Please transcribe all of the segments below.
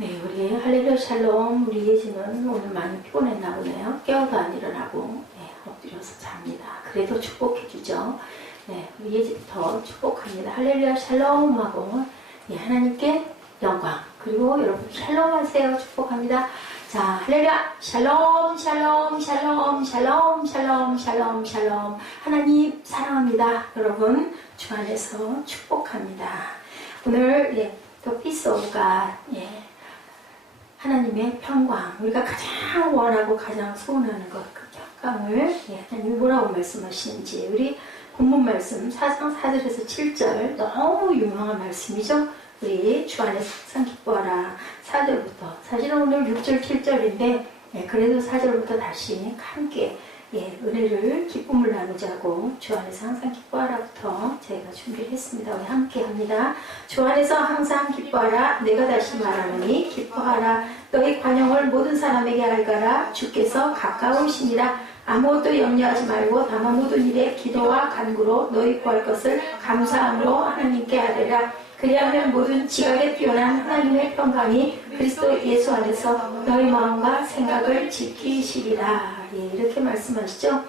네, 우리 할렐루야 샬롬. 우리 예지는 오늘 많이 피곤했나 보네요. 깨어도 안 일어나고 엎드려서 잡니다. 그래도 축복해주죠. 네, 우리 예지부터 축복합니다. 할렐루야 샬롬 하고 하나님께 영광, 그리고 여러분 샬롬 하세요. 축복합니다. 자, 할렐루야 샬롬 샬롬 샬롬 샬롬 샬롬 샬롬 샬롬. 하나님 사랑합니다. 여러분 주 안에서 축복합니다. 오늘 또 피스 오브 갓, 하나님의 평강, 우리가 가장 원하고 가장 소원하는 것, 그 평강을 하나님이 뭐라고 말씀하시는지, 우리 본문 말씀 4장 4절에서 7절 너무 유명한 말씀이죠. 우리 주 안에서 항상 기뻐하라. 4절부터, 사실은 오늘 6절 7절인데 그래도 4절부터 다시 함께 은혜를, 기쁨을 나누자고 주 안에서 항상 기뻐하라부터 저희가 준비를 했습니다. 우리 함께 합니다. 주 안에서 항상 기뻐하라. 내가 다시 말하노니 기뻐하라. 너희 관용을 모든 사람에게 알가라. 주께서 가까우시니라. 아무것도 염려하지 말고 다만 모든 일에 기도와 간구로 너희 구할 것을 감사함으로 하나님께 아뢰라. 그리하면 모든 지각에 뛰어난 하나님의 평강이 그리스도 예수 안에서 너희 마음과 생각을 지키시리라. 이렇게 말씀하시죠.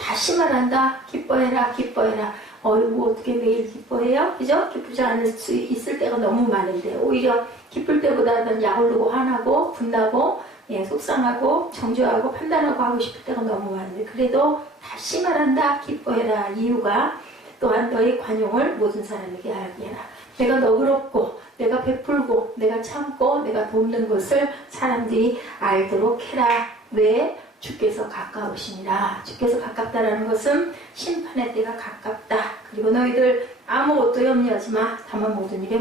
다시 말한다. 기뻐해라, 기뻐해라. 어이구, 어떻게 매일 기뻐해요? 그죠? 기쁘지 않을 수 있을 때가 너무 많은데, 오히려 기쁠 때보다는 약올르고 화나고 분나고 속상하고 정죄하고 판단하고 하고 싶을 때가 너무 많은데, 그래도 다시 말한다. 기뻐해라. 이유가 또한 너희 관용을 모든 사람에게 알게 해라. 내가 너그럽고 내가 베풀고 내가 참고 내가 돕는 것을 사람들이 알도록 해라. 왜? 주께서 가까우시니라. 주께서 가깝다라는 것은 심판의 때가 가깝다. 그리고 너희들 아무것도 염려하지 마. 다만 모든 일에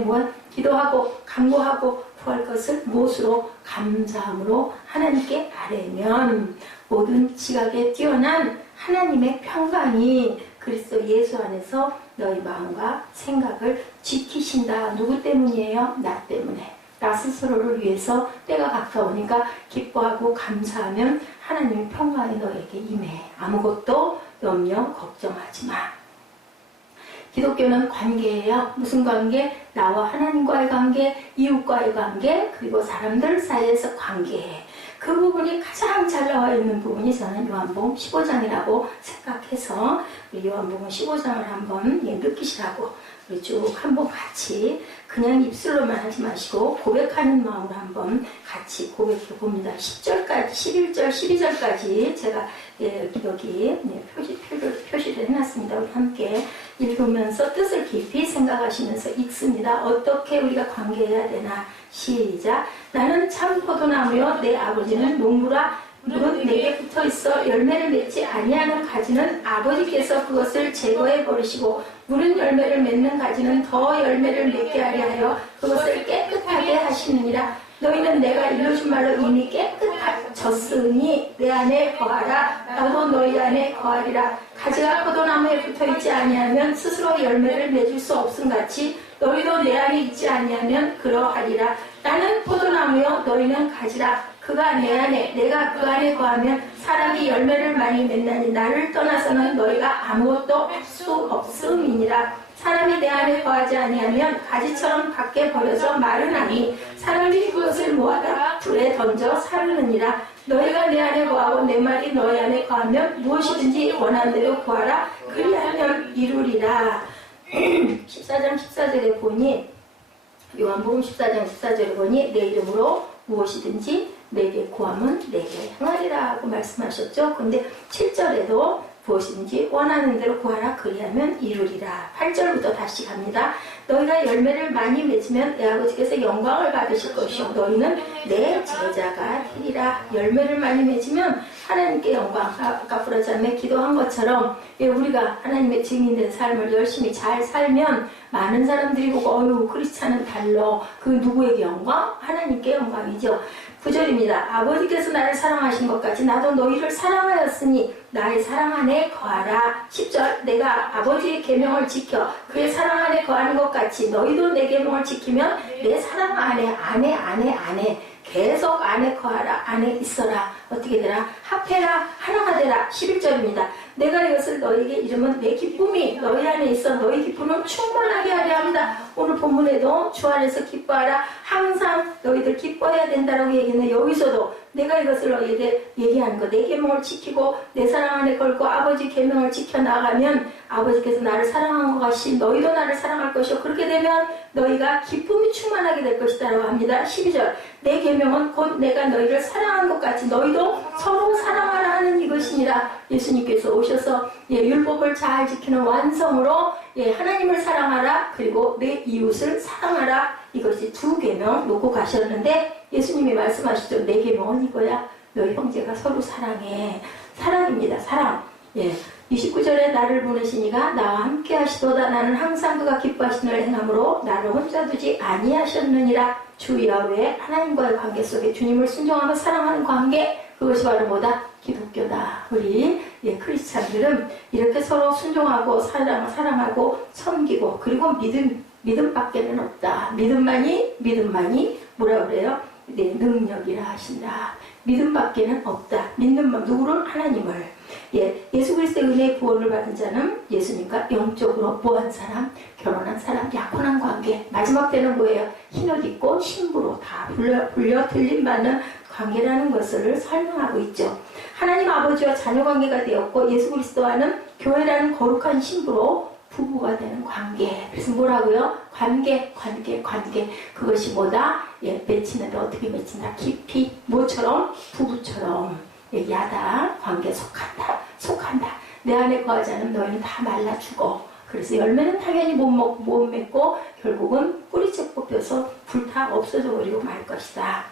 기도하고 간구하고 구할 것을 무엇으로? 감사함으로 하나님께 아뢰면 모든 지각에 뛰어난 하나님의 평강이 그리스도 예수 안에서 너희 마음과 생각을 지키신다. 누구 때문이에요? 나 때문에. 나 스스로를 위해서 때가 가까우니까 기뻐하고 감사하면 하나님의 평강이 너에게 임해. 아무것도 염려 걱정하지 마. 기독교는 관계예요. 무슨 관계? 나와 하나님과의 관계, 이웃과의 관계, 그리고 사람들 사이에서 관계. 그 부분이 가장 잘 나와 있는 부분이 저는 요한복음 15장이라고 생각해서 우리 요한복음 15장을 한번 느끼시라고 우리 쭉 한번 같이 그냥 입술로만 하지 마시고 고백하는 마음으로 한번 같이 고백해 봅니다. 10절까지, 11절, 12절까지 제가 여기 표시를 해놨습니다. 우리 함께 읽으면서 뜻을 깊이 생각하시면서 읽습니다. 어떻게 우리가 관계해야 되나? 시작. 나는 참 포도나무요 내 아버지는 농부라. 무릇 내게 붙어있어 열매를 맺지 아니하는 가지는 아버지께서 그것을 제거해 버리시고 무른 열매를 맺는 가지는 더 열매를 맺게 하려 하여 그것을 깨끗하게 하시느니라. 너희는 내가 일러준 말로 이미 깨끗해졌으니 내 안에 거하라. 나도 너희 안에 거하리라. 가지가 포도나무에 붙어있지 아니하면 스스로 열매를 맺을 수 없음같이 너희도 내 안에 있지 아니하면 그러하리라. 나는 포도나무요 너희는 가지라. 그가 내 안에 내가 그 안에 거하면 사람이 열매를 많이 맺나니 나를 떠나서는 너희가 아무것도 할 수 없음이니라. 사람이 내 안에 거하지 아니하면 가지처럼 밖에 버려져 마르나니 사람들이 그것을 모아다 불에 던져 사르느니라. 너희가 내 안에 거하고 내 말이 너희 안에 거하면 무엇이든지 원하는 대로 구하라. 그리하면 이루리라. 14장 14절에 보니 요한복음 14장 14절에 보니 내 이름으로 무엇이든지 내게 구하면 내게 행하리라고 말씀하셨죠. 근데 7절에도 무엇이든지 원하는 대로 구하라. 그리하면 이루리라. 8절부터 다시 갑니다. 너희가 열매를 많이 맺으면 내 아버지께서 영광을 받으실 것이요 너희는 내 제자가 되리라. 열매를 많이 맺으면 하나님께 영광. 아까 브라자매 기도한 것처럼 우리가 하나님의 증인된 삶을 열심히 잘 살면 많은 사람들이 보고 어휴 크리스찬은 달러. 그 누구에게 영광? 하나님께 영광이죠. 9절입니다. 아버지께서 나를 사랑하신 것 같이 나도 너희를 사랑하였으니 나의 사랑 안에 거하라. 10절 내가 아버지의 계명을 지켜 그의 사랑 안에 거하는 것 같이 너희도 내 계명을 지키면 내 사랑 안에 계속 안에 거하라. 안에 있어라. 어떻게 되라? 합해라. 하나가 되라. 11절입니다. 내가 이것을 너희에게 이르면 내 기쁨이 너희 안에 있어 너희 기쁨을 충만하게 하려 합니다. 오늘 본문에도 주 안에서 기뻐하라. 항상 너희들 기뻐해야 된다라고 얘기했는데 여기서도 내가 이것을 너희에게 얘기하는 거, 내 계명을 지키고 내 사랑 안에 걸고 아버지 계명을 지켜나가면 아버지께서 나를 사랑한 것 같이 너희도 나를 사랑할 것이요 그렇게 되면 너희가 기쁨이 충만하게 될 것이다 라고 합니다. 12절 내 계명은 곧 내가 너희를 사랑한 것 같이 너희도 서로 사랑하라 하는 이것이니라. 예수님께서 오셔서 율법을 잘 지키는 완성으로 하나님을 사랑하라 그리고 내 이웃을 사랑하라 이것이 두 계명 놓고 가셨는데 예수님이 말씀하시죠. 내 계명은 이거야. 너희 형제가 서로 사랑해. 사랑입니다. 사랑. 29절에 나를 보내시니가 나와 함께 하시도다. 나는 항상 그가 기뻐하시는 일 행함으로 나를 혼자 두지 아니하셨느니라. 주 야훼 하나님과의 관계 속에 주님을 순종하며 사랑하는 관계 그것이 바로 뭐다? 기독교다. 우리 크리스찬들은 이렇게 서로 순종하고 사랑하고 섬기고 그리고 믿음밖에는 없다. 믿음만이 뭐라 그래요? 능력이라 하신다. 믿음밖에는 없다. 믿는 누구를? 하나님을. 예수 그리스도의 은혜의 구원을 받은 자는 예수님과 영적으로 모한 사람, 결혼한 사람, 약혼한 관계. 마지막 때는 뭐예요? 흰옷 입고 신부로 다 불려 들림받는 관계라는 것을 설명하고 있죠. 하나님 아버지와 자녀 관계가 되었고 예수 그리스도와는 교회라는 거룩한 신부로 부부가 되는 관계. 그래서 뭐라고요? 관계. 그것이 뭐다? 맺히는데 어떻게 맺힌다? 깊이. 뭐처럼? 부부처럼. 야다. 관계 속한다. 내 안에 거하지 않으면 너희는 다 말라 죽어. 그래서 열매는 당연히 못 맺고 결국은 뿌리째 뽑혀서 불타 없어져 버리고 말 것이다.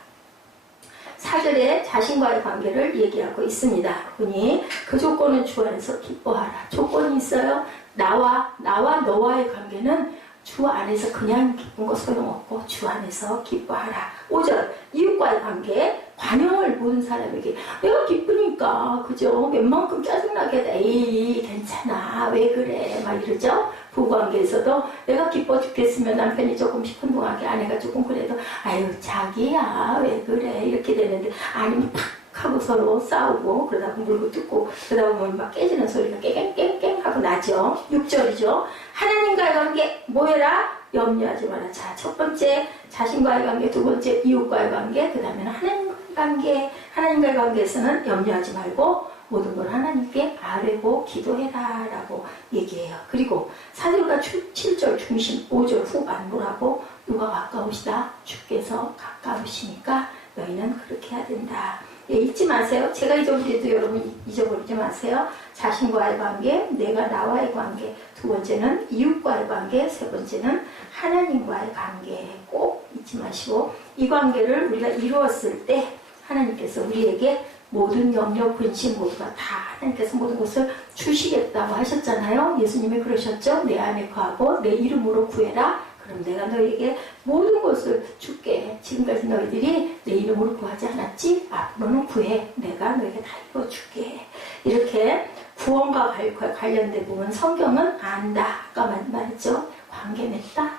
4절에 자신과의 관계를 얘기하고 있습니다. 보니 그 조건은 주 안에서 기뻐하라. 조건이 있어요. 나와 너와의 관계는 주 안에서 그냥 기쁜 거 소용없고 주 안에서 기뻐하라. 5절 이웃과의 관계 관용을 모든 사람에게 내가 기쁘니까 그죠? 웬만큼 짜증나게 에이 괜찮아 왜 그래 막 이러죠. 부부관계에서도 내가 기뻐 죽겠으면 남편이 조금 시큰둥하게 아내가 조금 그래도 아유 자기야 왜 그래 이렇게 되는데 아니면 팍 하고 서로 싸우고 그러다 보면 물고 뜯고 그러다 보면 막 깨지는 소리가 깽깽깽깽 하고 나죠. 6절이죠. 하나님과의 관계 뭐해라? 염려하지 마라. 자, 첫 번째 자신과의 관계, 두 번째 이웃과의 관계, 그 다음에는 하나님과의 관계. 하나님과의 관계에서는 염려하지 말고 모든 걸 하나님께 아뢰고 기도해라 라고 얘기해요. 그리고 4절과 7절 중심, 5절 후반 뭐라고? 누가 가까우시다? 주께서 가까우시니까 너희는 그렇게 해야 된다. 잊지 마세요. 제가 잊어버려도 여러분 잊어버리지 마세요. 자신과의 관계, 내가 나와의 관계, 두 번째는 이웃과의 관계, 세 번째는 하나님과의 관계 꼭 잊지 마시고 이 관계를 우리가 이루었을 때 하나님께서 우리에게 모든 염려, 근심 모두가 다 하나님께서 모든 것을 주시겠다고 하셨잖아요. 예수님이 그러셨죠. 내 안에 거하고 내 이름으로 구해라. 그럼 내가 너희에게 모든 것을 줄게. 지금까지 너희들이 내 이름으로 구하지 않았지? 앞으로는 구해. 내가 너희에게 다 이루어줄게. 이렇게 구원과 관련된 부분 성경은 안다. 아까 말했죠. 관계 맺다.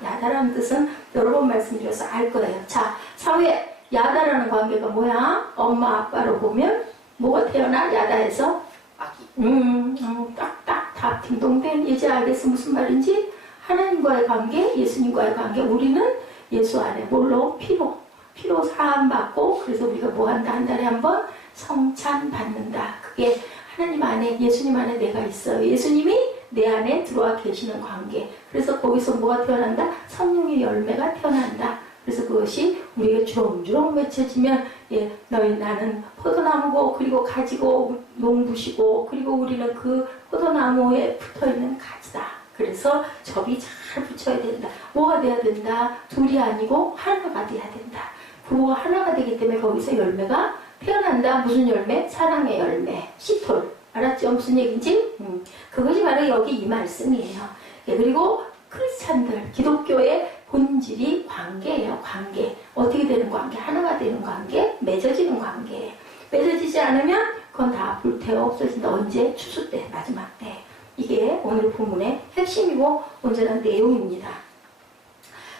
야다라는 뜻은 여러 번 말씀드려서 알 거예요. 자, 사회 야다라는 관계가 뭐야? 엄마 아빠로 보면 뭐가 태어나? 야다에서 딱딱 다 딩동댕. 이제 알겠어 무슨 말인지? 하나님과의 관계, 예수님과의 관계, 우리는 예수 안에 뭘로? 피로 사함받고 그래서 우리가 뭐 한다? 한 달에 한 번 성찬 받는다. 그게 하나님 안에, 예수님 안에 내가 있어요. 예수님이 내 안에 들어와 계시는 관계. 그래서 거기서 뭐가 태어난다? 성령의 열매가 태어난다. 그래서 그것이 우리에게 주렁주렁 맺혀지면 나는 포도나무고 그리고 가지고 농부시고 그리고 우리는 그 포도나무에 붙어있는 가지다. 그래서 접이 잘 붙여야 된다. 뭐가 돼야 된다? 둘이 아니고 하나가 돼야 된다. 부부가 하나가 되기 때문에 거기서 열매가 태어난다. 무슨 열매? 사랑의 열매. 시톨. 알았죠? 무슨 얘기인지? 그것이 바로 여기 이 말씀이에요. 그리고 크리스찬들, 기독교의 본질이 관계예요. 관계. 어떻게 되는 관계? 하나가 되는 관계, 맺어지는 관계. 맺어지지 않으면 그건 다 불태워 없어진다. 언제? 추수 때, 마지막 때. 이게 오늘 본문의 핵심이고 온전한 내용입니다.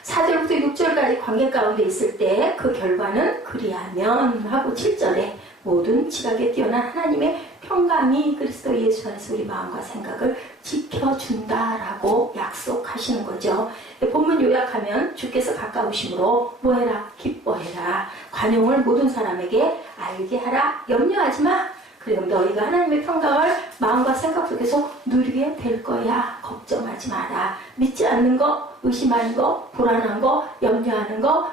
4절부터 6절까지 관계 가운데 있을 때 그 결과는 그리하면 하고 7절에 모든 지각에 뛰어난 하나님의 평강이 그리스도 예수 안에서 우리 마음과 생각을 지켜준다라고 약속하시는 거죠. 본문 요약하면 주께서 가까우심으로 뭐해라? 기뻐해라. 관용을 모든 사람에게 알게 하라. 염려하지 마. 그리고 너희가 하나님의 평강을 마음과 생각 속에서 누리게 될 거야. 걱정하지 마라. 믿지 않는 거, 의심하는 거, 불안한 거, 염려하는 거,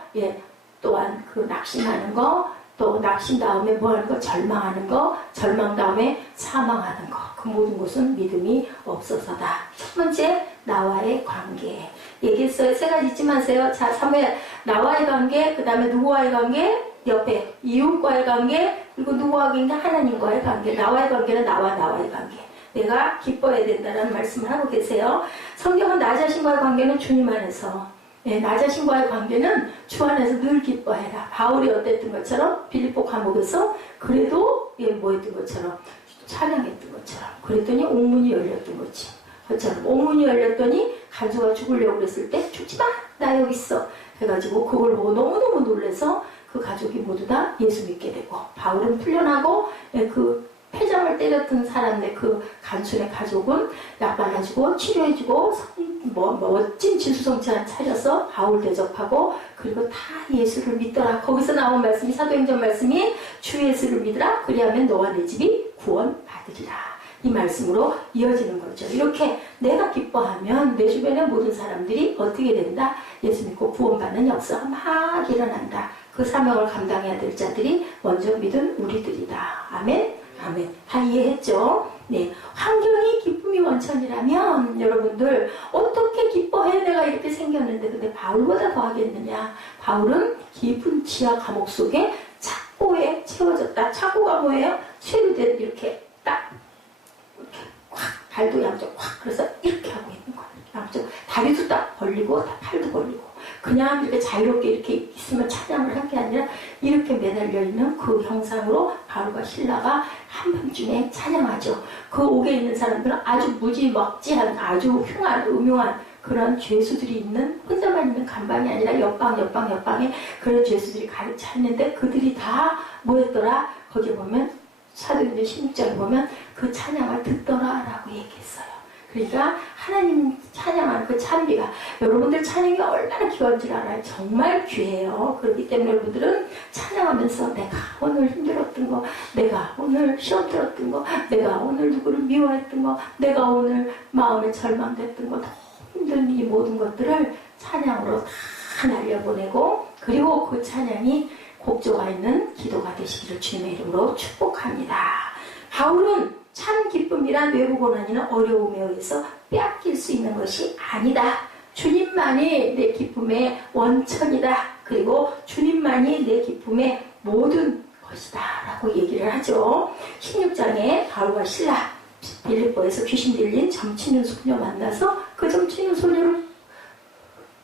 또한 그 낙심하는 거, 또 낙심 다음에 뭐 하는 거? 절망하는 거, 절망 다음에 사망하는 거. 그 모든 것은 믿음이 없어서다. 첫 번째, 나와의 관계. 얘기했어요. 세 가지 잊지 마세요. 자, 3회 나와의 관계, 그 다음에 누구와의 관계, 옆에 이웃과의 관계, 그리고 누구와의 관계, 하나님과의 관계. 나와의 관계는 나와의 관계. 내가 기뻐해야 된다는 말씀을 하고 계세요. 성경은 나 자신과의 관계는 주님 안에서, 나 자신과의 관계는 주 안에서 늘 기뻐해라. 바울이 어땠던 것처럼 빌립보 감옥에서 그래도 뭐 했던 것처럼 찬양했던 것처럼 그랬더니 옥문이 열렸던 것처럼 옥문이 열렸더니 간수가 죽으려고 그랬을 때 죽지 마! 나 여기 있어! 해가지고 그걸 보고 너무너무 놀라서 그 가족이 모두 다 예수 믿게 되고 바울은 풀려나고 그 폐장을 때렸던 사람의 그 간수의 가족은 약 발라주고 치료해주고 멋진 진수성찬을 차려서 바울 대접하고 그리고 다 예수를 믿더라. 거기서 나온 말씀이 사도행전 말씀이 주 예수를 믿으라. 그리하면 너와 내 집이 구원받으리라. 이 말씀으로 이어지는 거죠. 이렇게 내가 기뻐하면 내 주변의 모든 사람들이 어떻게 된다? 예수 믿고 구원받는 역사가 막 일어난다. 그 사명을 감당해야 될 자들이 먼저 믿은 우리들이다. 아멘. 아멘. 다 이해했죠? 네. 환경이 기쁨이 원천이라면 여러분들 어떻게 기뻐해? 내가 이렇게 생겼는데 근데 바울보다 더 하겠느냐? 바울은 깊은 지하 감옥 속에 착고에 채워졌다. 착고가 뭐예요? 쇠로된 이렇게 딱 이렇게 확 발도 양쪽 확 그래서 이렇게 하고 있는 거예요. 양쪽 다리도 딱 벌리고 팔도 벌리고 그냥 이렇게 자유롭게 이렇게 있으면 찬양을 한 게 아니라 이렇게 매달려 있는 그 형상으로 바울과 실라가 한밤중에 찬양하죠. 그 옥에 있는 사람들은 아주 무지막지한 아주 흉한 음흉한 그런 죄수들이 있는 혼자만 있는 간방이 아니라 옆방에 그런 죄수들이 가득 차 있는데 그들이 다 뭐였더라? 거기 보면 사도행전 16장에 보면 그 찬양을 듣더라라고 얘기했어요. 그러니까 하나님 찬양하는 그 찬비가 여러분들 찬양이 얼마나 귀한 줄 알아요. 정말 귀해요. 그렇기 때문에 여러분들은 찬양하면서 내가 오늘 힘들었던 거, 내가 오늘 시험 들었던 거, 내가 오늘 누구를 미워했던 거, 내가 오늘 마음에 절망됐던 거, 너무 힘든 이 모든 것들을 찬양으로 다 날려보내고 그리고 그 찬양이 곡조가 있는 기도가 되시기를 주님의 이름으로 축복합니다. 바울은 참 기쁨이란 외부 고난이나 어려움에 의해서 빼앗길 수 있는 것이 아니다. 주님만이 내 기쁨의 원천이다. 그리고 주님만이 내 기쁨의 모든 것이다. 라고 얘기를 하죠. 16장에 바울과 실라 빌립보에서 귀신 들린 점치는 소녀 만나서 그 점치는 소녀를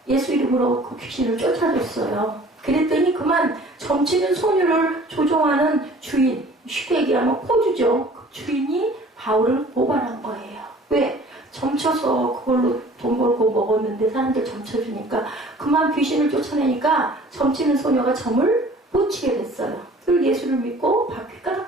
예수 이름으로 그 귀신을 쫓아줬어요. 그랬더니 그만 점치는 소녀를 조종하는 주인, 쉽게 얘기하면 포주죠. 주인이 바울을 고발한 거예요. 왜? 점쳐서 그걸로 돈 벌고 먹었는데 사람들 점쳐주니까 그만 귀신을 쫓아내니까 점치는 소녀가 점을 못 치게 됐어요. 그리고 예수를 믿고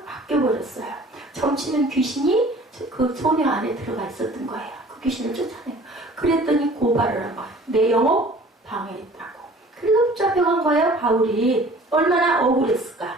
바뀌어버렸어요. 점치는 귀신이 그 소녀 안에 들어가 있었던 거예요. 그 귀신을 쫓아내고. 그랬더니 고발을 한 거예요. 내 영업 방해했다고. 그래서 붙잡혀간 거예요. 바울이. 얼마나 억울했을까.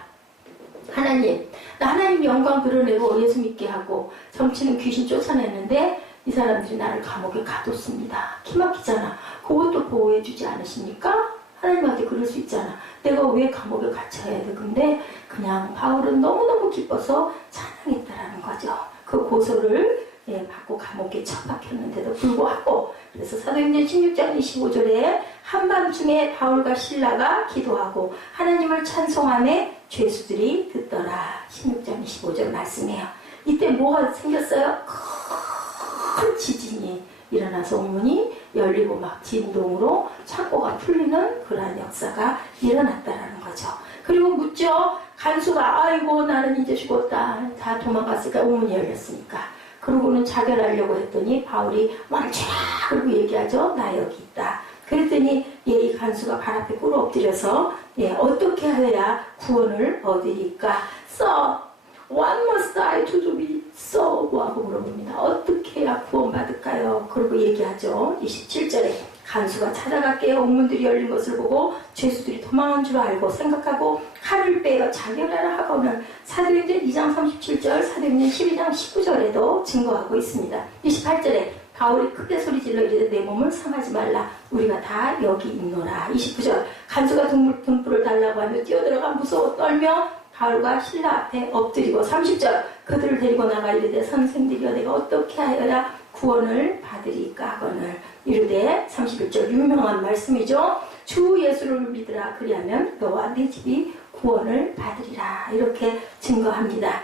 하나님 영광 드러내고 예수 믿게 하고 점치는 귀신 쫓아냈는데 이 사람들이 나를 감옥에 가뒀습니다. 기막히잖아. 그것도 보호해주지 않으십니까? 하나님한테 그럴 수 있잖아. 내가 왜 감옥에 갇혀야 돼? 근데 그냥 바울은 너무너무 기뻐서 찬양했다라는 거죠. 그 고소를 받고 감옥에 처박혔는데도 불구하고 그래서 사도행전 16장 25절에 한밤중에 바울과 실라가 기도하고 하나님을 찬송하며 죄수들이 듣더라. 16장 25절 말씀이에요. 이때 뭐가 생겼어요? 큰 지진이 일어나서 옥문이 열리고 막 진동으로 창고가 풀리는 그러한 역사가 일어났다라는 거죠. 그리고 묻죠. 간수가 아이고 나는 이제 죽었다. 다 도망갔으니까 우문이 열렸으니까. 그러고는 자결하려고 했더니 바울이 멈춰라 그러고 얘기하죠. 나 여기 있다. 그랬더니 이 간수가 발 앞에 꿇어 엎드려서 어떻게 해야 구원을 얻으리까? What must I do be so? 하고 물어봅니다. 어떻게 해야 구원받을까요? 그러고 얘기하죠. 27절에 간수가 찾아갈게요. 옥문들이 열린 것을 보고 죄수들이 도망한 줄 알고 생각하고 칼을 빼어 자결하라 하고는 사도행전 2장 37절, 사도행전 12장 19절에도 증거하고 있습니다. 28절에 바울이 크게 소리질러 이르되 내 몸을 상하지 말라. 우리가 다 여기 있노라. 29절 간수가 등불을 달라고 하며 뛰어들어가 무서워 떨며 바울과 신라 앞에 엎드리고 30절 그들을 데리고 나가 이르되 선생들이여 내가 어떻게 하여야 구원을 받으리까 하거늘 이르되 31절 유명한 말씀이죠. 주 예수를 믿으라 그리하면 너와 네 집이 구원을 받으리라 이렇게 증거합니다.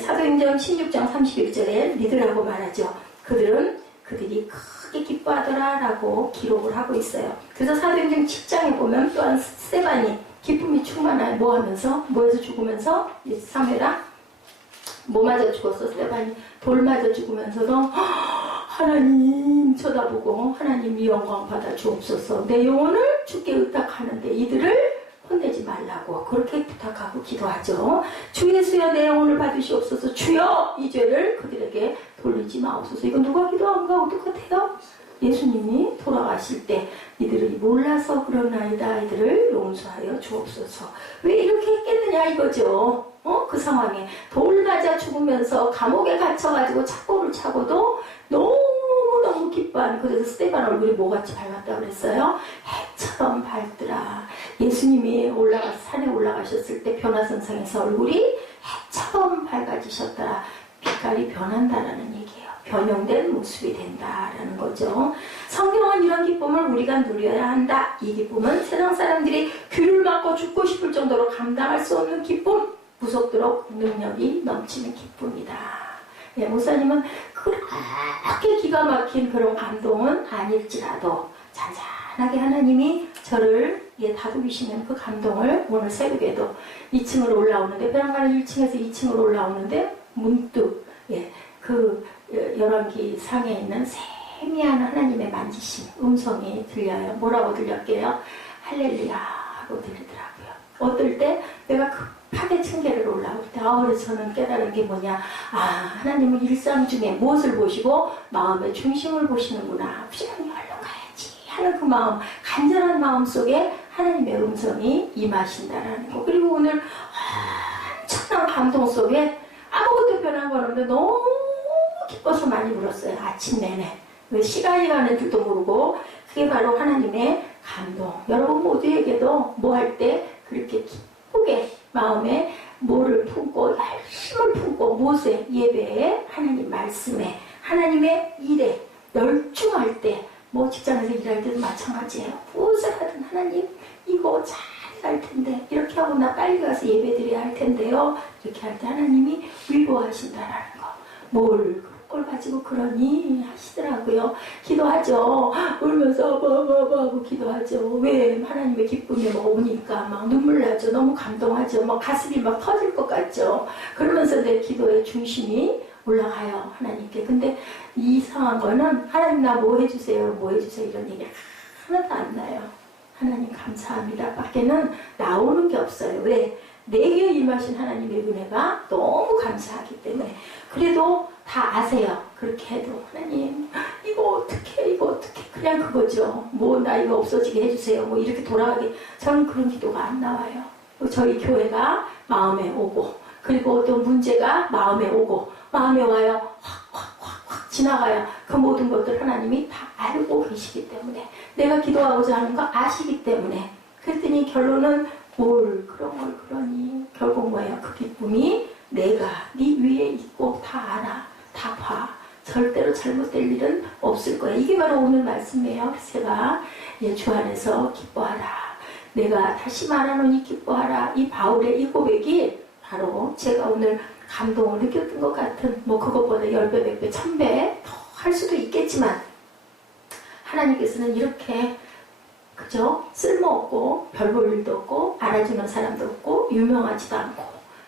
사도행전 16장 31절에 믿으라고 말하죠. 그들이 크게 기뻐하더라 라고 기록을 하고 있어요. 그래서 사도행전 7장에 보면 또한 스데반이 기쁨이 충만하여 뭐 하면서? 뭐에서 죽으면서? 사무엘아 뭐 맞아 죽었어? 스데반이 돌 맞아 죽으면서도 하나님 쳐다보고 하나님이 영광 받아 주옵소서 내 영혼을 주께 의탁하는데 이들을 혼내지 말라고 그렇게 부탁하고 기도하죠. 주 예수여 내 영혼을 받으시옵소서 주여 이 죄를 그들에게 돌리지 마옵소서. 이건 누가 기도한 거하고 똑같아요? 예수님이 돌아가실 때 이들이 몰라서 그러나이다 이들을 용서하여 주옵소서. 왜 이렇게 했겠느냐 이거죠. 그 상황에 돌 맞아 죽으면서 감옥에 갇혀가지고 착고를 차고도 너무너무 기뻐하는 그래서 스데반 얼굴이 뭐같이 밝았다고 그랬어요? 해처럼 밝더라. 예수님이 산에 올라가셨을 때 변화선상에서 얼굴이 해처럼 밝아지셨더라. 빛깔이 변한다라는 얘기예요. 변형된 모습이 된다라는 거죠. 성경은 이런 기쁨을 우리가 누려야 한다. 이 기쁨은 세상 사람들이 귀를 막고 죽고 싶을 정도로 감당할 수 없는 기쁨, 무섭도록 능력이 넘치는 기쁨이다. 목사님은 그렇게 기가 막힌 그런 감동은 아닐지라도 잔잔하게 하나님이 저를 다독이시는 그 감동을 오늘 새벽에도 2층으로 올라오는데 베란다는 1층에서 2층으로 올라오는데 문득 그 열왕기 상에 있는 세미한 하나님의 만지심 음성이 들려요. 뭐라고 들렸게요? 할렐루야 하고 들리더라고요. 어떨 때 내가 급하게 층계를 올라올 때 그래서 저는 깨달은 게 뭐냐, 하나님은 일상 중에 무엇을 보시고 마음의 중심을 보시는구나, 부지런히 얼른 가야지 하는 그 마음, 간절한 마음 속에 하나님의 음성이 임하신다라는 거. 그리고 오늘 엄청난 감동 속에 아무것도 변한 건 없는데 너무 기뻐서 많이 울었어요. 아침 내내. 시간이 가는 줄도 모르고. 그게 바로 하나님의 감동. 여러분 모두에게도 뭐 할 때 그렇게 기쁘게 마음에 뭐를 품고 열심을 품고 무엇에? 예배에, 하나님 말씀에, 하나님의 일에 열중할 때, 뭐 직장에서 일할 때도 마찬가지예요. 무엇을 하든 하나님 이거 잘해야 할 텐데 이렇게 하고 나 빨리 가서 예배 드려야 할 텐데요. 이렇게 할 때 하나님이 위로하신다라는 거. 뭘 그걸 가지고 그러니 하시더라고요. 기도하죠. 울면서 하고 기도하죠. 왜? 하나님의 기쁨이 오니까 막 눈물 나죠. 너무 감동하죠. 막 가슴이 막 터질 것 같죠. 그러면서 내 기도의 중심이 올라가요. 하나님께. 근데 이상한 거는 하나님 나 뭐 해주세요. 뭐 해주세요. 이런 얘기 하나도 안 나요. 하나님 감사합니다 밖에는 나오는 게 없어요. 왜? 내게 임하신 하나님의 은혜가 너무 감사하기 때문에. 그래도 다 아세요. 그렇게 해도 하나님 이거 어떻게 그냥 그거죠. 뭐 나 이거 없어지게 해주세요. 뭐 이렇게 돌아가게. 저는 그런 기도가 안 나와요. 저희 교회가 마음에 오고 그리고 어떤 문제가 마음에 오고 마음에 와요. 확 지나가요. 그 모든 것들 하나님이 다 알고 계시기 때문에 내가 기도하고자 하는 거 아시기 때문에. 그랬더니 결론은 뭘 그런 걸 그러니 결국 뭐예요? 그 기쁨이 내가 네 위에 있고 다 알아. 다 봐. 절대로 잘못될 일은 없을 거야. 이게 바로 오늘 말씀이에요. 제가 주 안에서 기뻐하라. 내가 다시 말하노니 기뻐하라. 이 바울의 이 고백이 바로 제가 오늘 감동을 느꼈던 것 같은, 뭐 그것보다 10배, 100배, 1000배 더 할 수도 있겠지만 하나님께서는 이렇게 그죠? 쓸모없고 별 볼 일도 없고 알아주는 사람도 없고 유명하지도 않고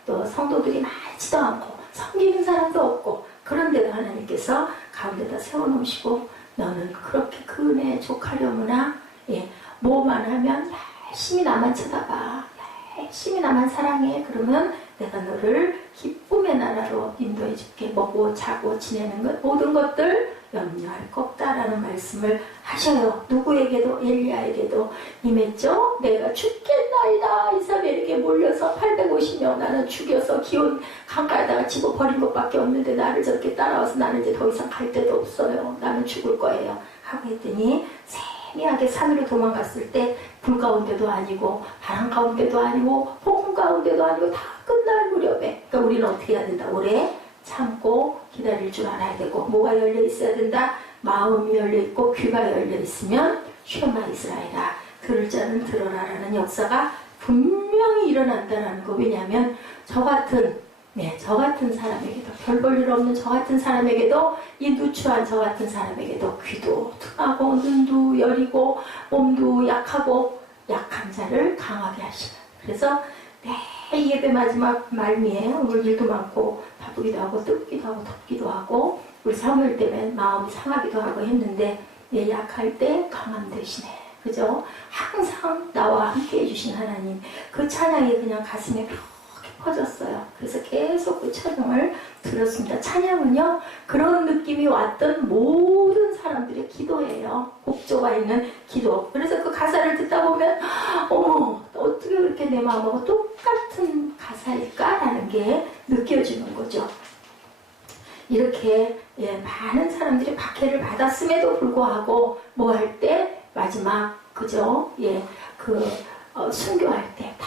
또 성도들이 많지도 않고 섬기는 사람도 없고 그런데도 하나님께서 가운데다 세워놓으시고 너는 그렇게 그 은혜에 족하려무나 뭐만 하면 열심히 나만 쳐다봐 열심히 나만 사랑해 그러면 내가 너를 기쁨의 나라로 인도해 줄게. 먹고 자고 지내는 것 모든 것들 염려할 거 없다라는 말씀을 하셔요. 누구에게도 엘리야에게도 임했죠. 내가 죽겠나이다. 이사벨에게 몰려서 850명 나는 죽여서 기온 강가에다가 집어버린 것밖에 없는데 나를 저렇게 따라와서 나는 이제 더 이상 갈 데도 없어요. 나는 죽을 거예요. 하고 했더니 세미하게 산으로 도망갔을 때 불 가운데도 아니고 바람 가운데도 아니고 폭풍 가운데도 아니고 다 끝날 무렵에 그러니까 우리는 어떻게 해야 된다? 오래 참고 기다릴 줄 알아야 되고 뭐가 열려 있어야 된다? 마음이 열려 있고 귀가 열려 있으면 쉐마 이스라엘아 들을 자는 들어라라는 역사가 분명히 일어난다라는 거. 왜냐하면 저 같은 사람에게도 별 볼 일 없는 저 같은 사람에게도 이 누추한 저 같은 사람에게도 귀도 둔하고 눈도 여리고 몸도 약하고 약한 자를 강하게 하시는. 그래서 매일 예배 마지막 말미에 오늘 일도 많고 바쁘기도 하고 뜨겁기도 하고 덥기도 하고 우리 사무엘 때문에 마음이 상하기도 하고 했는데 약할 때 강함 되시네. 그죠? 항상 나와 함께 해주신 하나님 그 찬양이 그냥 가슴에 퍼졌어요. 그래서 계속 그 찬양을 들었습니다. 찬양은요 그런 느낌이 왔던 모든 사람들의 기도예요. 곡조가 있는 기도. 그래서 그 가사를 듣다 보면 어떻게 그렇게 내 마음하고 똑같은 가사일까라는 게 느껴지는 거죠. 이렇게 많은 사람들이 박해를 받았음에도 불구하고 뭐 할 때 마지막 그죠? 순교할 때 다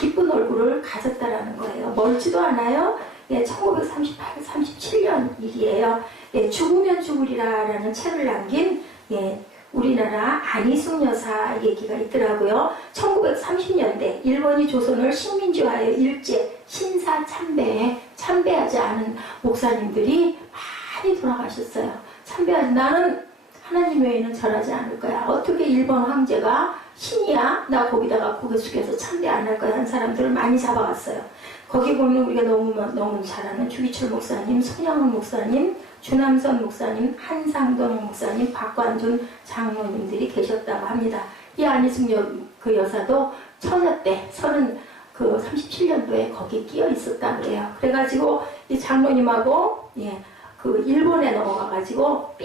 기쁜 얼굴을 가졌다라는 거예요. 멀지도 않아요. 1938, 37년 일이에요. 죽으면 죽으리라라는 책을 남긴 우리나라 안희숙 여사 얘기가 있더라고요. 1930년대 일본이 조선을 식민지화하여 일제 신사 참배에 참배하지 않은 목사님들이 많이 돌아가셨어요. 참배하지 나는 하나님 외에는 절하지 않을 거야. 어떻게 일본 황제가 신이야? 나 거기다가 고개 숙여서 참배 안 할 거야 하는 사람들을 많이 잡아갔어요. 거기 보면 우리가 너무 잘 아는 주기철 목사님, 손양훈 목사님, 주남선 목사님, 한상돈 목사님, 박관준 장로님들이 계셨다고 합니다. 이 안희숙 그 여사도 처녀 때 37년도에 거기 끼어 있었다 그래요. 그래가지고 이 장로님하고 그 일본에 넘어가가지고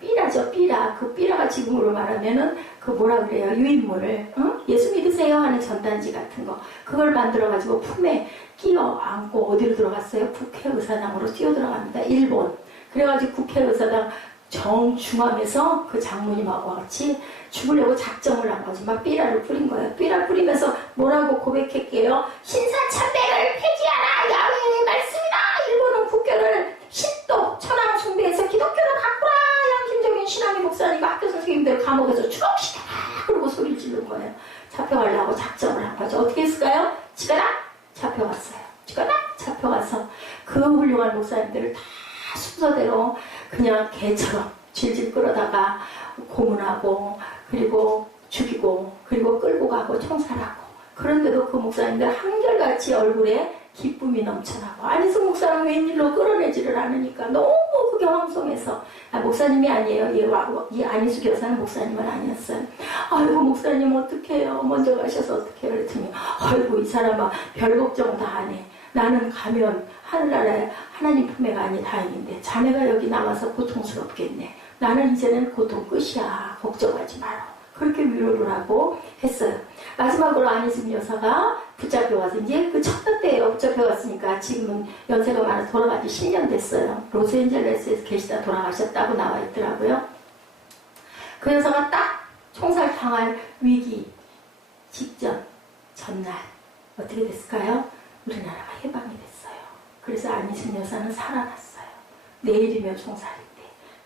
삐라죠, 삐라. 그 삐라가 지금으로 말하면은 그 뭐라 그래요? 유인물을 예수 믿으세요 하는 전단지 같은 거 그걸 만들어가지고 품에 끼어 안고 어디로 들어갔어요? 국회의사당으로 뛰어 들어갑니다. 일본. 그래가지고 국회의사당 정중앙에서 그 장로님하고 같이 죽으려고 작정을 한 거지. 막 삐라를 뿌린 거예요. 삐라 뿌리면서 뭐라고 고백했게요? 신사참배를 폐지하라! 야훼의 말씀이다! 일본은 국교를 신도 천황 숭배해서 기독교를 바꾸라! 양심적인 신앙의 목사님과 학교 선생님들 감옥에서 추억시켜라! 그러고 소리를 지른 거예요. 잡혀가려고 작정을 한 거죠. 어떻게 했을까요? 지가락 잡혀갔어요. 지가락 잡혀가서 그 훌륭한 목사님들을 다 순서대로 그냥 개처럼 질질 끌어다가 고문하고 그리고 죽이고 그리고 끌고 가고 총살하고 그런데도 그 목사님들 한결같이 얼굴에 기쁨이 넘쳐나고 안희숙 목사는 웬일로 끌어내지를 않으니까 너무 그게 황송해서 목사님이 아니에요. 이 안희숙 여사는 목사님은 아니었어요. 아이고 목사님 어떡해요. 먼저 가셔서 어떡해요. 그랬더니 아이고 이 사람아 별 걱정 다 하네. 나는 가면 하늘나라에 하나님 품에 가니 다행인데 자네가 여기 남아서 고통스럽겠네. 나는 이제는 고통 끝이야. 걱정하지 마라. 그렇게 위로를 하고 했어요. 마지막으로 안희숙 여사가 붙잡혀와서 이제 그 첫째 때예요. 붙잡혀왔으니까 지금은 연세가 많아서 돌아가지 10년 됐어요. 로스앤젤레스에서 계시다 돌아가셨다고 나와 있더라고요. 그 여사가 딱 총살당할 위기 직전 전날 어떻게 됐을까요? 우리나라가 해방이 됐어요. 그래서 안희숙 여사는 살아났어요. 내일이면 총살인데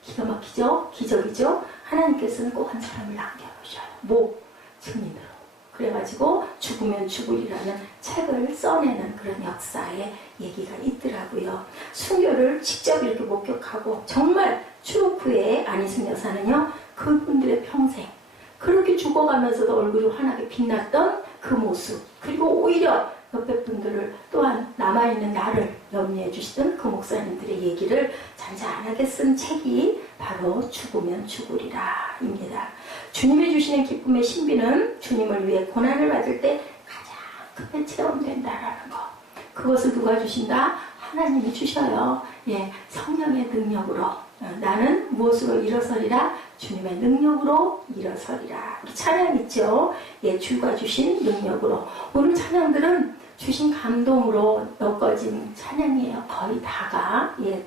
기가 막히죠? 기적이죠? 하나님께서는 꼭 한 사람을 남겨놓으셔요. 증인으로. 그래가지고 죽으면 죽으리라는 책을 써내는 그런 역사의 얘기가 있더라고요. 순교를 직접 이렇게 목격하고 정말 추록 후에 안희숙 여사는요. 그분들의 평생 그렇게 죽어가면서도 얼굴이 환하게 빛났던 그 모습, 그리고 오히려 옆에 분들을 또한 남아있는 나를 염려해 주시던 그 목사님들의 얘기를 잔잔하게 쓴 책이 바로 죽으면 죽으리라 입니다. 주님이 주시는 기쁨의 신비는 주님을 위해 고난을 받을 때 가장 크게 체험된다라는 거. 그것을 누가 주신다? 하나님이 주셔요. 예, 성령의 능력으로. 나는 무엇으로 일어서리라? 주님의 능력으로 일어서리라. 우리 찬양 있죠? 예, 주가 주신 능력으로. 오늘 찬양들은 주신 감동으로 엮어진 찬양이에요. 거의 다가. 예,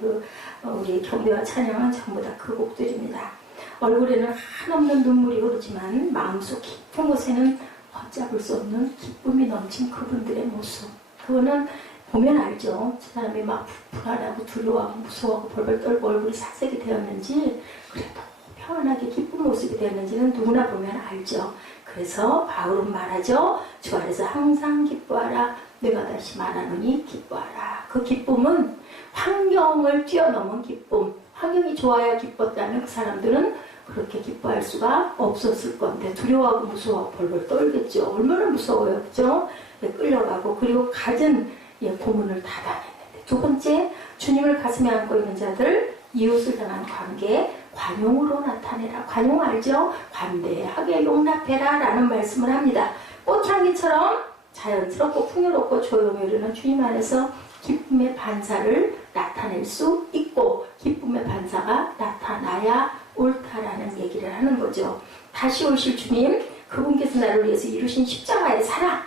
우리 경배와 찬양은 전부 다 그 곡들입니다. 얼굴에는 한없는 눈물이 흐르지만 마음속 깊은 곳에는 걷잡을 수 없는 기쁨이 넘친 그분들의 모습. 그거는 보면 알죠. 저 사람이 막 불안하고 두려워하고 무서워하고 벌벌 떨고 얼굴이 사색이 되었는지, 그래도 평안하게 기쁜 모습이 되었는지는 누구나 보면 알죠. 그래서 바울은 말하죠. 주 안에서 항상 기뻐하라. 내가 다시 말하노니 기뻐하라. 그 기쁨은 환경을 뛰어넘은 기쁨. 환경이 좋아야 기뻤다면 그 사람들은 그렇게 기뻐할 수가 없었을 건데, 두려워하고 무서워하고 벌벌 떨겠죠. 얼마나 무서워요. 그죠? 끌려가고, 그리고 갖은 고문을 닫아냈는데. 두 번째, 주님을 가슴에 안고 있는 자들, 이웃을 향한 관계, 관용으로 나타내라. 관용 알죠? 관대하게 용납해라 라는 말씀을 합니다. 꽃향기처럼 자연스럽고 풍요롭고 조용히 흐르는 주님 안에서 기쁨의 반사를 나타낼 수 있고, 기쁨의 반사가 나타나야 옳다라는 얘기를 하는 거죠. 다시 오실 주님, 그분께서 나를 위해서 이루신 십자가의 사랑,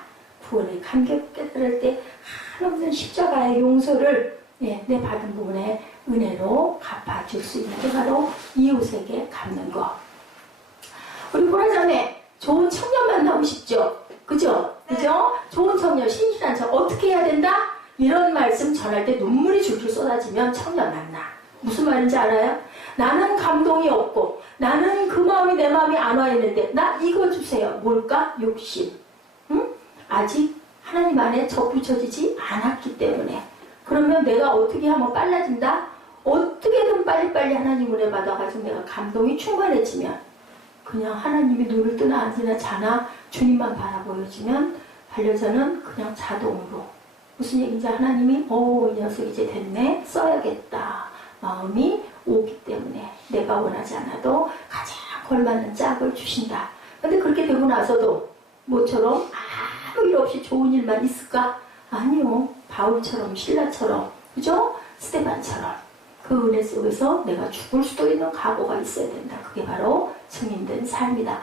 구원의 감격 깨달을 때 한없는 십자가의 용서를 내 받은 부분에 은혜로 갚아줄 수 있는 게 바로 이웃에게 갚는 것. 우리 보라자매, 좋은 청년 만나고 싶죠? 그죠? 그죠? 좋은 청년, 신실한 청년 어떻게 해야 된다? 이런 말씀 전할 때 눈물이 줄줄 쏟아지면 청년 만나. 무슨 말인지 알아요? 나는 감동이 없고, 나는 그 마음이 내 마음이 안 와 있는데 나 이거 주세요. 뭘까? 욕심. 응? 아직 하나님 안에 접붙여지지 않았기 때문에. 그러면 내가 어떻게 하면 빨라진다? 어떻게든 빨리빨리 하나님 은혜 받아가지고 내가 감동이 충만해지면, 그냥 하나님이 눈을 뜨나 안 뜨나 자나 주님만 바라보여지면 반려자는 그냥 자동으로, 무슨 얘기인지 하나님이 이 녀석 이제 됐네, 써야겠다 마음이 오기 때문에 내가 원하지 않아도 가장 걸맞는 짝을 주신다. 근데 그렇게 되고 나서도 모처럼 아무 일 없이 좋은 일만 있을까? 아니요. 바울처럼, 신라처럼, 그죠? 스데반처럼 그 은혜 속에서 내가 죽을 수도 있는 각오가 있어야 된다. 그게 바로 증인된 삶이다.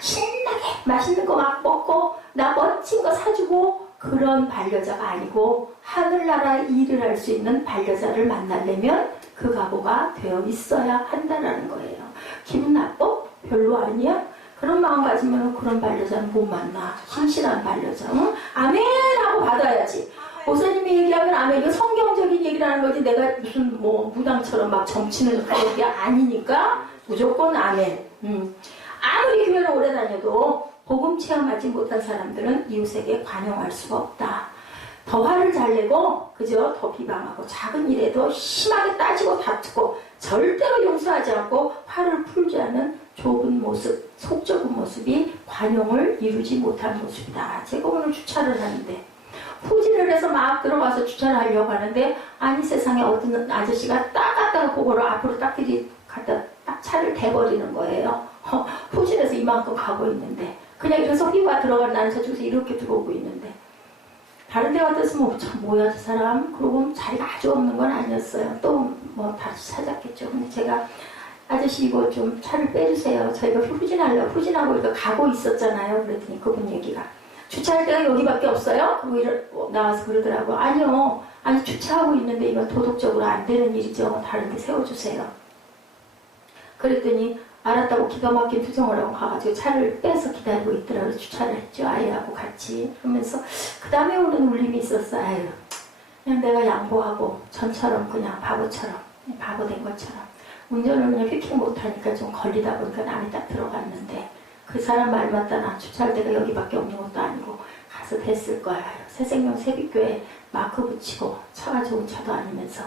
신나게 맛있는 거 막 먹고 나 멋진 거 사주고 그런 반려자가 아니고, 하늘나라에 일을 할 수 있는 반려자를 만나려면 그 각오가 되어 있어야 한다는 거예요. 기분 나빠? 별로 아니야? 그런 마음 가지면 그런 반려자는 못 만나. 신실한 반려자. 응? 아멘 하고 받아야지. 목사님이 얘기하면 아멘. 이거 성경적인 얘기라는 거지 내가 무슨 무당처럼 막 점치는 그런 게 아니니까 무조건 아멘. 아무리 교회를 오래 다녀도 복음 체험하지 못한 사람들은 이웃에게 관용할 수가 없다. 더 화를 잘 내고, 그죠? 더 비방하고, 작은 일에도 심하게 따지고 다투고, 절대로 용서하지 않고 화를 풀지 않는 좁은 모습, 속 좁은 모습이 관용을 이루지 못한 모습이다. 제가 오늘 주차를 하는데 후진을 해서 막 들어가서 주차를 하려고 하는데, 아니 세상에 어떤 아저씨가 딱 갖다가 그거를 앞으로 딱 갖다 딱 차를 대버리는 거예요. 후진해서 이만큼 가고 있는데, 그냥 이래서 휘가 들어간, 나는 저쪽에서 이렇게 들어오고 있는데, 다른 데 같았으면 뭐야 저 사람? 그러고 자리가 아주 없는 건 아니었어요. 또 다시 찾았겠죠. 근데 제가 아저씨 이거 좀 차를 빼주세요. 저희가 후진하고 이거 가고 있었잖아요. 그랬더니 그분 얘기가 주차할 데가 여기밖에 없어요? 그리고 나와서 그러더라고요. 아니요. 아니 주차하고 있는데 이건 도덕적으로 안 되는 일이죠. 다른 데 세워주세요. 그랬더니 알았다고 기가 막힌 투정을 하고 가가지고 차를 빼서 기다리고 있더라고요. 주차를 했죠. 아이하고 같이. 그러면서 그 다음에 오는 울림이 있었어. 아유, 그냥 내가 양보하고 전처럼 그냥 바보처럼, 바보 된 것처럼 운전을 그냥 휙휙 못하니까 좀 걸리다 보니까 남이 딱 들어갔는데, 그 사람 말 맞다. 나 주차할 데가 여기밖에 없는 것도 아니고 가서 됐을 거야. 새생명 세빛교회 마크 붙이고 차가 좋은 차도 아니면서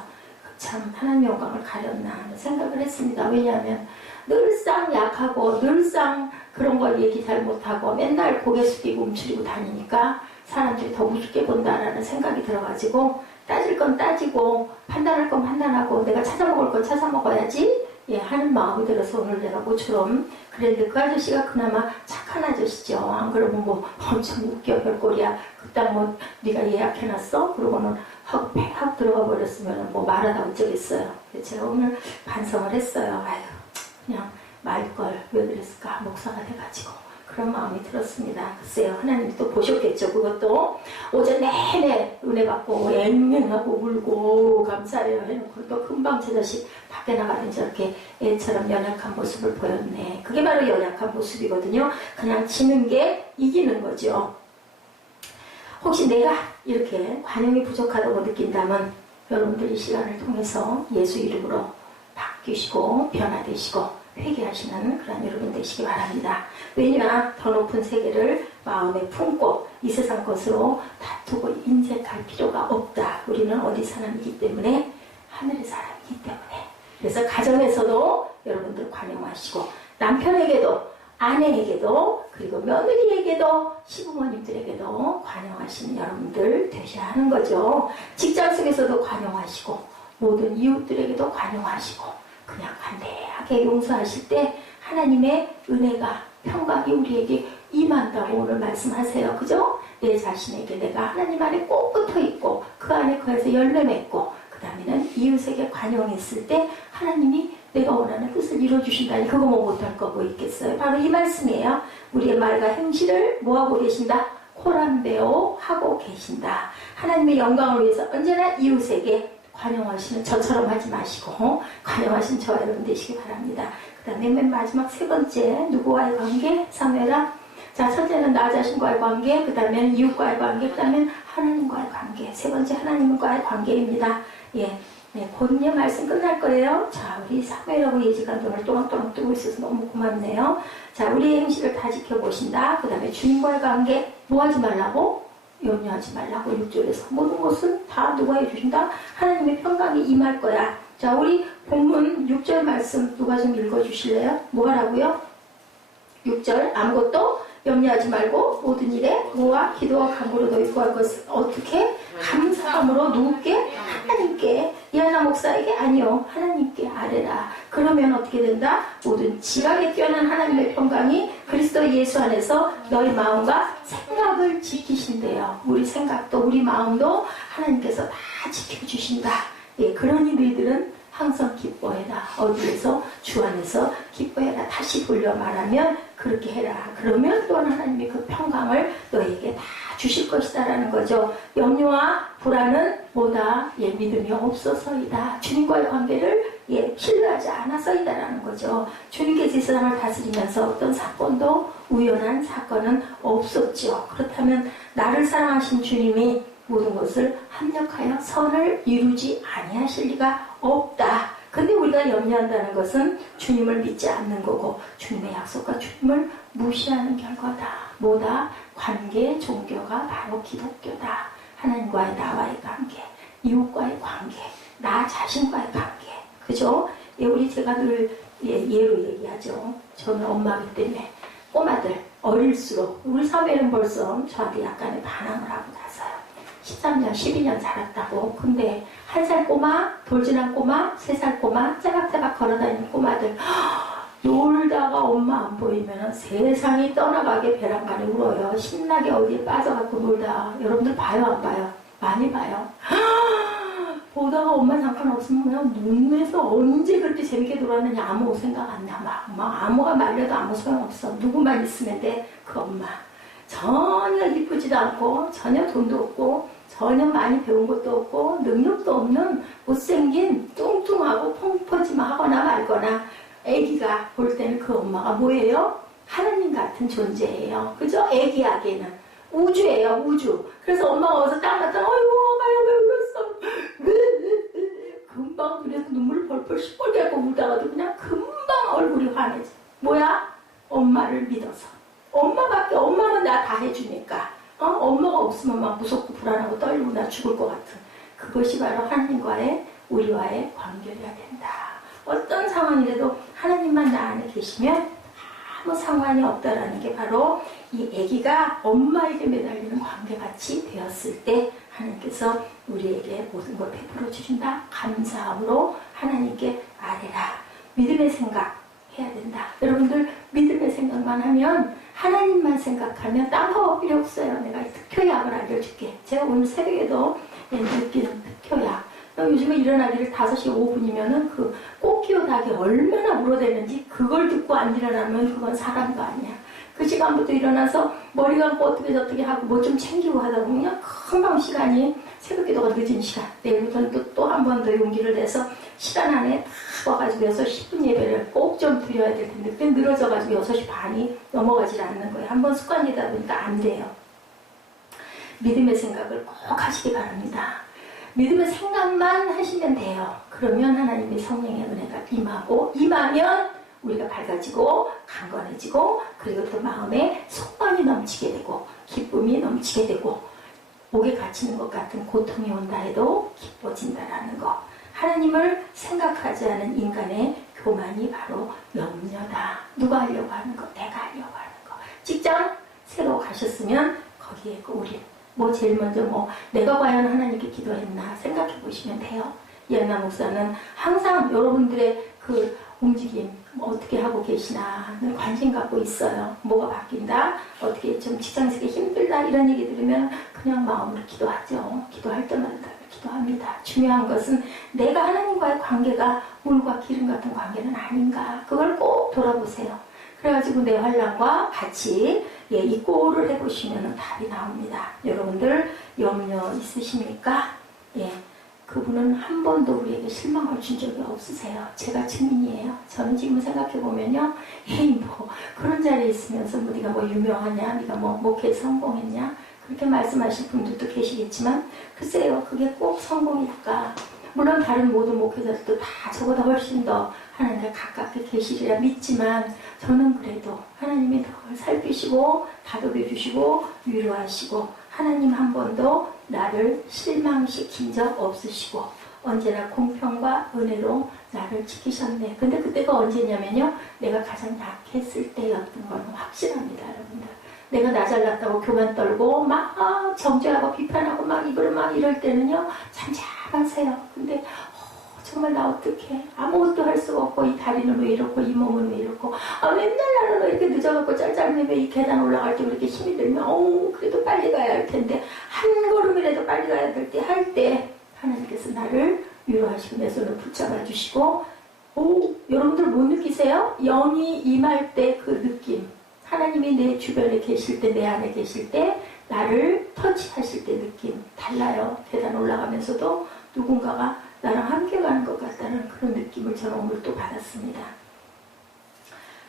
참 하나님의 영광을 가렸나 하는 생각을 했습니다. 왜냐하면 늘상 약하고 늘상 그런 걸 얘기 잘 못하고 맨날 고개 숙이고 움츠리고 다니니까 사람들이 더 우습게 본다라는 생각이 들어가지고 따질 건 따지고 판단할 건 판단하고 내가 찾아먹을 건 찾아먹어야지 하는 마음이 들어서 오늘 내가 모처럼 그랬는데 그 아저씨가 그나마 착한 아저씨죠. 안 그러면 뭐 엄청 웃겨 별꼴이야. 그딴 뭐 네가 예약해놨어? 그러고는 하고 팩 들어가 버렸으면 뭐 말하다 어쩌겠어요. 제가 오늘 반성을 했어요. 아유 그냥 말걸 왜 그랬을까 목사가 돼가지고 그런 마음이 들었습니다. 글쎄요 하나님 또 보셨겠죠. 그것도 오전 내내 은혜 받고 앵앵하고 울고 감사해요 해놓고 또 금방 제 자식 밖에 나가더니 저렇게 애처럼 연약한 모습을 보였네. 그게 바로 연약한 모습이거든요. 그냥 지는 게 이기는 거죠. 혹시 내가 이렇게 관용이 부족하다고 느낀다면 여러분들 이 시간을 통해서 예수 이름으로 바뀌시고 변화되시고 회개하시는 그런 여러분 되시기 바랍니다. 왜냐 더 높은 세계를 마음에 품고 이 세상 것으로 다투고 인색할 필요가 없다. 우리는 어디 사람이기 때문에 하늘의 사람이기 때문에. 그래서 가정에서도 여러분들 관용하시고 남편에게도 아내에게도 그리고 며느리에게도 시부모님들에게도 관용하시는 여러분들 되셔야 하는 거죠. 직장 속에서도 관용하시고 모든 이웃들에게도 관용하시고 그냥 간대하게 용서하실 때 하나님의 은혜가 평강이 우리에게 임한다고 오늘 말씀하세요. 그죠? 내 자신에게 내가 하나님 안에 꼭 붙어 있고 그 안에 거해서 열매 맺고 그 다음에는 이웃에게 관용했을 때 하나님이 내가 원하는 뜻을 이루어주신다니 그거 뭐 못할 거 뭐 있겠어요. 바로 이 말씀이에요. 우리의 말과 행실을 뭐하고 계신다? 코람배어 하고 계신다. 하나님의 영광을 위해서 언제나 이웃에게 관용하시는 저처럼 하지 마시고 관용하신 저와 여러분 되시기 바랍니다. 그 다음에 맨 마지막 세 번째 누구와의 관계? 사무엘아. 자 첫째는 나 자신과의 관계, 그 다음에는 이웃과의 관계, 그 다음에는 하나님과의 관계. 세 번째 하나님과의 관계입니다. 곧 이제 말씀 끝날 거예요. 자 우리 사무엘하고 예지가 오늘 또박또박 뜨고 있어서 너무 고맙네요. 자 우리의 행실을 다 지켜보신다. 그 다음에 주님과의 관계 뭐 하지 말라고? 염려하지 말라고 6절에서 모든 것은 다 누가 해주신다? 하나님의 평강이 임할 거야. 자 우리 본문 6절 말씀 누가 좀 읽어주실래요? 뭐 하라고요? 6절 아무것도 염려하지 말고 모든 일에 뭐와 기도와 간구로 너희 구할 것을 어떻게? 감사함으로 누구께? 하나님께. 이하나 목사에게? 아니요 하나님께 아뢰라. 그러면 어떻게 된다? 모든 지각에 뛰어난 하나님의 평강이 그리스도 예수 안에서 너희 마음과 생각을 지키신대요. 우리 생각도 우리 마음도 하나님께서 다 지켜주신다. 그러니 너희들은 항상 기뻐해라. 어디에서? 주 안에서 기뻐해라. 다시 돌려 말하면 그렇게 해라. 그러면 또한 하나님이 그 평강을 너에게 다 주실 것이다라는 거죠. 염려와 불안은 뭐다? 믿음이 없어서이다. 주님과의 관계를 신뢰하지 않아서이다라는 거죠. 주님께서 이 세상을 다스리면서 어떤 사건도 우연한 사건은 없었죠. 그렇다면 나를 사랑하신 주님이 모든 것을 합력하여 선을 이루지 아니하실 리가 없다. 근데 우리가 염려한다는 것은 주님을 믿지 않는 거고 주님의 약속과 주님을 무시하는 결과다. 뭐다? 관계, 종교가 바로 기독교다. 하나님과의 나와의 관계, 이웃과의 관계, 나 자신과의 관계. 그죠? 우리 제가 늘 예로 얘기하죠. 저는 엄마기 때문에 꼬마들 어릴수록 우리 사회는 벌써 저한테 약간의 반항을 하고 나서요. 13년, 12년 자랐다고. 근데 1살 꼬마, 돌진한 꼬마, 3살 꼬마, 짜박짜박 걸어다니는 꼬마들 놀다가 엄마 안 보이면 세상이 떠나가게 배란간에 울어요. 신나게 어디에 빠져갖고 놀다. 여러분들 봐요 안 봐요? 많이 봐요. 보다가 엄마 잠깐 없으면 그냥 눈에서 언제 그렇게 재밌게 놀았느냐 아무 생각 안 나. 막 아무가 말려도 아무 소용없어. 누구만 있으면 돼. 그 엄마. 전혀 이쁘지도 않고 전혀 돈도 없고 전혀 많이 배운 것도 없고 능력도 없는 못생긴 뚱뚱하고 펑퍼짐하거나 말거나 애기가 볼 때는 그 엄마가 뭐예요? 하나님 같은 존재예요. 그죠? 애기에게는 우주예요. 우주. 그래서 엄마가 와서 딱 났잖아. 어이구 엄마 왜 울었어? 금방 눈에서 눈물을 벌벌 시뻘게 하고 울다가도 그냥 금방 얼굴이 환해져. 뭐야? 엄마를 믿어서. 엄마는 나 다 해주니까. 엄마가 없으면 막 무섭고 불안하고 떨리고 나 죽을 것 같은. 그것이 바로 하나님과의 우리와의 관계여야 된다. 어떤 상황이라도 하나님만 나 안에 계시면 아무 상관이 없다라는 게 바로 이 아기가 엄마에게 매달리는 관계같이 되었을 때 하나님께서 우리에게 모든 걸 베풀어 주신다. 감사함으로 하나님께 아뢰라. 믿음의 생각 해야 된다. 여러분들 믿음의 생각만 하면, 하나님만 생각하면 딴 거 필요 없어요. 내가 특효약을 알려줄게. 제가 오늘 새벽에도 느끼는 특효약. 요즘에 일어나기를 5시 5분이면은 그 꽃기호 닭이 얼마나 울어대는지 그걸 듣고 안 일어나면 그건 사람도 아니야. 그 시간부터 일어나서 머리 감고 어떻게 저떻게 하고 뭐 좀 챙기고 하다 보면 금방 시간이, 새벽기도가 늦은 시간. 내일부터는 또 한 번 더 용기를 내서 시간 안에 다 와가지고 6시 10분 예배를 꼭 좀 드려야 될 텐데, 그때 늘어져가지고 6시 반이 넘어가질 않는 거예요. 한번 습관이다 보니까 안 돼요. 믿음의 생각을 꼭 하시기 바랍니다. 믿음의 생각만 하시면 돼요. 그러면 하나님의 성령의 은혜가 임하면 우리가 밝아지고 강건해지고, 그리고 또 마음에 소망이 넘치게 되고 기쁨이 넘치게 되고, 목에 갇히는 것 같은 고통이 온다 해도 기뻐진다라는 거. 하나님을 생각하지 않은 인간의 교만이 바로 염려다. 누가 하려고 하는 거? 내가 하려고 하는 거. 직장 새로 가셨으면 거기에 우리 제일 먼저 내가 과연 하나님께 기도했나 생각해 보시면 돼요. 이한나 목사는 항상 여러분들의 그 움직임 어떻게 하고 계시나는 관심 갖고 있어요. 뭐가 바뀐다, 어떻게 좀 직장에서 힘들다, 이런 얘기 들으면 그냥 마음으로 기도하죠. 기도할 때마다 기도합니다. 중요한 것은 내가 하나님과의 관계가 물과 기름 같은 관계는 아닌가, 그걸 꼭 돌아보세요. 그래가지고 내 환란과 같이 이 꼴을 해보시면 답이 나옵니다. 여러분들 염려 있으십니까? 그분은 한 번도 우리에게 실망을 준 적이 없으세요. 제가 증인이에요. 저는 지금 생각해보면요, 그런 자리에 있으면서 네가 유명하냐, 네가 목회에 성공했냐, 그렇게 말씀하실 분들도 계시겠지만, 글쎄요, 그게 꼭 성공일까? 물론 다른 모든 목회자들도 다 저보다 훨씬 더 하나님과 가깝게 계시리라 믿지만, 저는 그래도 하나님이 늘 살피시고 다독여 주시고 위로하시고, 하나님 한 번도 나를 실망시킨 적 없으시고 언제나 공평과 은혜로 나를 지키셨네. 근데 그때가 언제냐면요, 내가 가장 약했을 때였던 건 확실합니다. 여러분들, 내가 나 잘났다고 교만 떨고 막 정죄하고 비판하고 막 입을 막 이럴 때는요, 잠잠하세요. 근데 정말 나 어떡해, 아무것도 할 수가 없고, 이 다리는 왜 이렇고 이 몸은 왜 이렇고, 맨날 나는 왜 이렇게 늦어갖고 짤짤매매 이 계단 올라갈 때 왜 이렇게 힘이 들면 그래도 빨리 가야 할 텐데, 한 걸음이라도 빨리 가야 될 때 할 때 하나님께서 나를 위로하시고 내 손을 붙잡아 주시고, 여러분들 못 느끼세요? 영이 임할 때 그 느낌, 하나님이 내 주변에 계실 때, 내 안에 계실 때 나를 터치하실 때 느낌 달라요. 계단 올라가면서도 누군가가 나랑 함께 가는 것 같다는 그런 느낌을 저는 오늘 또 받았습니다.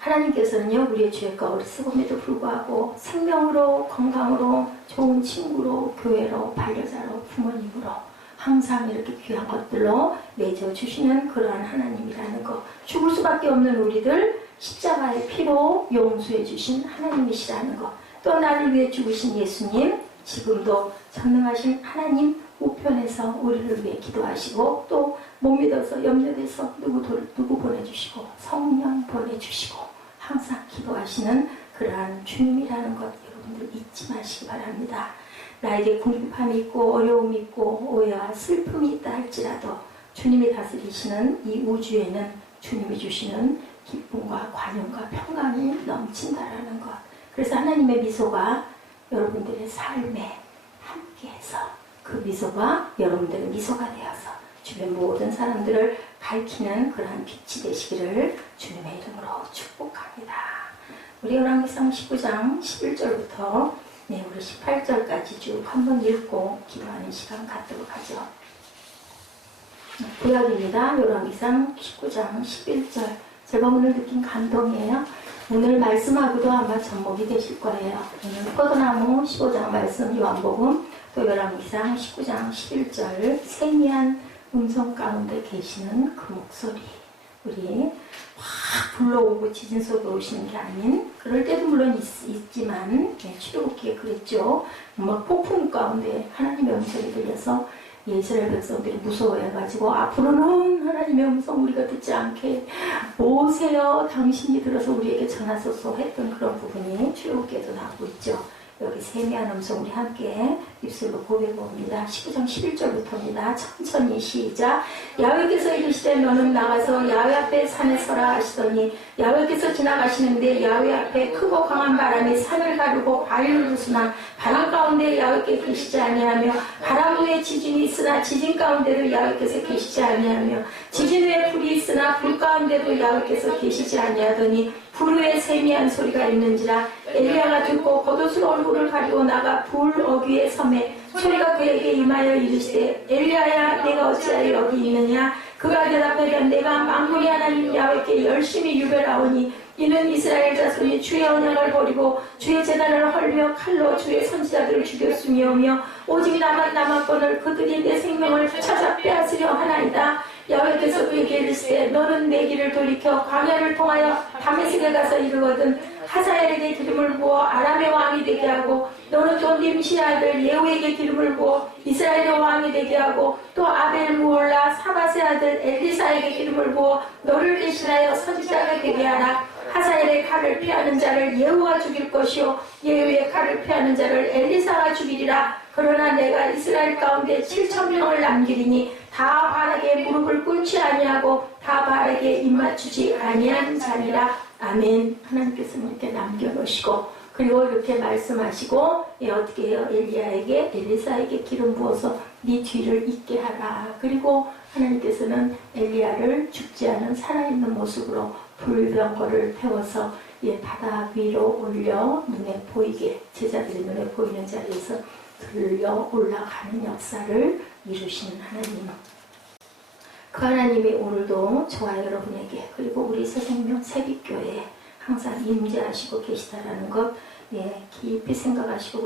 하나님께서는요, 우리의 죄가 어리석음에도 불구하고 생명으로, 건강으로, 좋은 친구로, 교회로, 반려자로, 부모님으로 항상 이렇게 귀한 것들로 맺어주시는 그러한 하나님이라는 것, 죽을 수밖에 없는 우리들 십자가의 피로 용서해 주신 하나님이시라는 것, 또 나를 위해 죽으신 예수님, 지금도 전능하신 하나님 우편에서 우리를 위해 기도하시고, 또 못 믿어서 염려돼서 누구 보내주시고 성령 보내주시고 항상 기도하시는 그러한 주님이라는 것 여러분들 잊지 마시기 바랍니다. 나에게 궁핍함이 있고 어려움이 있고 오해와 슬픔이 있다 할지라도 주님이 다스리시는 이 우주에는 주님이 주시는 기쁨과 관용과 평강이 넘친다라는 것. 그래서 하나님의 미소가 여러분들의 삶에 함께해서 그 미소가 여러분들의 미소가 되어서 주변 모든 사람들을 밝히는 그러한 빛이 되시기를 주님의 이름으로 축복합니다. 우리 열왕기상 19장 11절부터 우리 18절까지 쭉 한번 읽고 기도하는 시간 갖도록 하죠. 구약입니다. 열왕기상 19장 11절. 제가 오늘 느낀 감동이에요. 오늘 말씀하고도 아마 접목이 되실 거예요. 오늘 포도나무 15장 말씀, 요한복음, 또 열왕기상 19장 11절 세미한 음성 가운데 계시는 그 목소리. 우리 확 불러오고 지진 속에 오시는 게 아닌, 그럴 때도 물론 있지만 출애굽기에 그랬죠. 막 폭풍 가운데 하나님의 음성이 들려서 이스라엘 백성들이 무서워해가지고 앞으로는 하나님의 음성 우리가 듣지 않게 모세여 당신이 들어서 우리에게 전하소서 했던 그런 부분이 출애굽기에도 나오고 있죠. 여기 세미한 음성 우리 함께 입술로 고백해봅니다. 19장 11절부터입니다. 천천히 시작. 야훼께서 이르시되 너는 나가서 야훼 앞에 산에 서라 하시더니 야훼께서 지나가시는데 야훼 앞에 크고 강한 바람이 산을 가르고 바위를 부수나 바람 가운데 야훼께 계시지 아니하며 바람 후에 지진이 있으나 지진 가운데도 야훼께서 계시지 아니하며 지진 후에 불이 있으나 불 가운데도 야훼께서 계시지 아니하더니 불 후에 세미한 소리가 있는지라 엘리야가 듣고 겉옷으로 얼굴을 가리고 나가 불 어귀에 섬에 소리가 그에게 임하여 이르시되 엘리야야 내가 어찌하여 여기 있느냐 그가 대답하여 내가 만군의 하나님 야훼께 열심히 유별하오니 이는 이스라엘 자손이 주의 언약을 버리고 주의 제단을 헐며 칼로 주의 선지자들을 죽였으며며 오직 남았건을 그들이 내 생명을 찾아 빼앗으려 하나이다. 야훼께서 그에게 이르시되 너는 내 길을 돌이켜 광야를 통하여 다메섹에 가서 이르거든 하사엘에게 기름을 부어 아람의 왕이 되게 하고 너는 또 님시의 아들 예후에게 기름을 부어 이스라엘의 왕이 되게 하고 또 아벨 무올라 사밧의 아들 엘리사에게 기름을 부어 너를 대신하여 선지자가 되게 하라. 하사엘의 칼을 피하는 자를 예후가 죽일 것이요 예후의 칼을 피하는 자를 엘리사가 죽이리라. 그러나 내가 이스라엘 가운데 7,000명을 남기리니 다 바알에게 무릎을 꿇지 아니하고 다 바알에게 입맞추지 아니한 자니라. 아멘. 하나님께서는 이렇게 남겨놓으시고 그리고 이렇게 말씀하시고 어떻게 해요? 엘리야에게 엘리사에게 기름 부어서 네 뒤를 잇게 하라. 그리고 하나님께서는 엘리야를 죽지 않은 살아있는 모습으로 불병거를 태워서 바다 위로 올려 눈에 보이게 제자들의 눈에 보이는 자리에서 들려 올라가는 역사를 이루시는 하나님. 그 하나님이 오늘도 저와 여러분에게 그리고 우리 새생명 새빛교회에 항상 임재하시고 계시다라는 것 깊이 생각하시고